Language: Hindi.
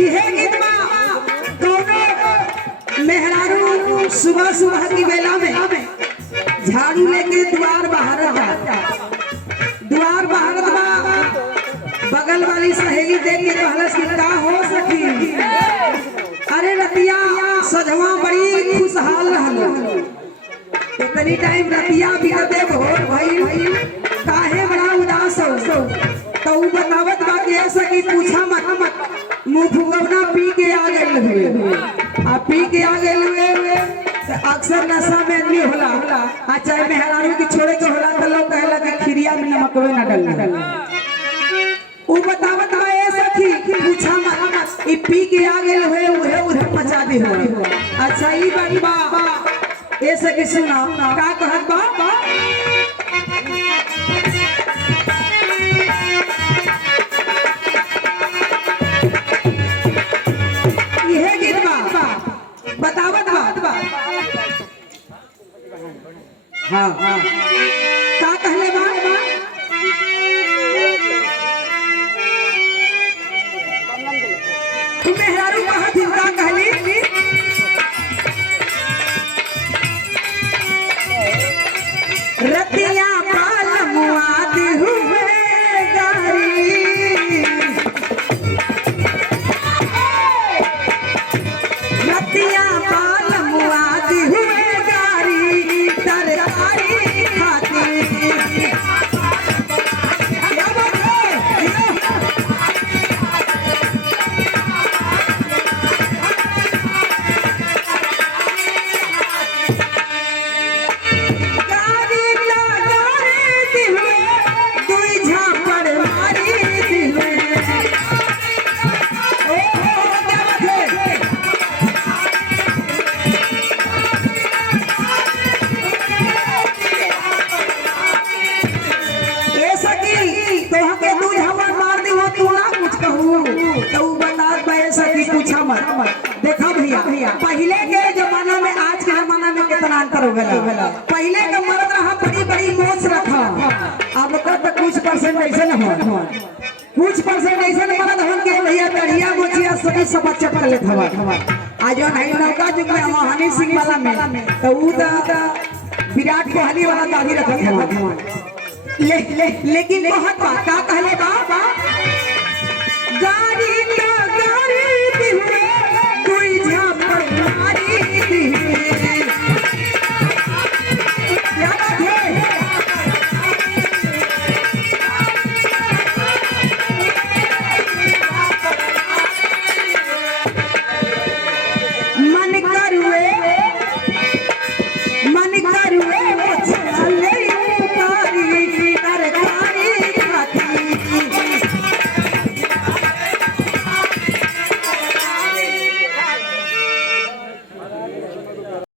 इहे गीत बा कौनो मेहरारू सुबह सुबह की बेला में झाड़ू लेके द्वार बाहर बा बगल वाली सहेली देख के कहलस कि का हो सखी, अरे रतिया सजवा बड़ी खुशहाल रहल, इतनी टाइम रतिया बीतते भोर भई काहे बड़ा उदास हो। तो उ बतावत बा कि ऐसा कि पूछा मत मुंह फुगवना पी के आ गए हुए आ पी के आ गए हुए अक्सर नशा में आदमी होला आ चाहे मेहरारू की छोड़े के होला तो लोग कहला कि खिरिया में नमकवे ना डालना। उ बतावत बा ऐसा कि पूछा मत ई पी के आ गए हुए उहे उधर मचा दे हुए। अच्छा ई बात बा ऐसे कि सुना का कहत बा इहे गीत बा बतावत बा हाँ का कहले बा तुम मेहरारू कहत ही का कहली रतिया पाल मुआद हुए गारी रतिया पाल मुआद हुए गारी तरकारी खाती देखा भैया पहले के जमाना में आज के जमाना में कितना अंतर हो गया। पहले का मर्द रहा बड़ी बड़ी मोच रखा, अब तो कुछ परसेंट ऐसे न हो, कुछ परसेंट ऐसे न मर्द हो के भैया दरिया मोचिया सभी सब बच्चे कर लेत हवा। आज जो नहीं नौका जुग में हनी सिंह वाला में तो उ विराट कोहली वाला दादी रखत हवा। लेकिन बहुत का कहले बा गाड़ी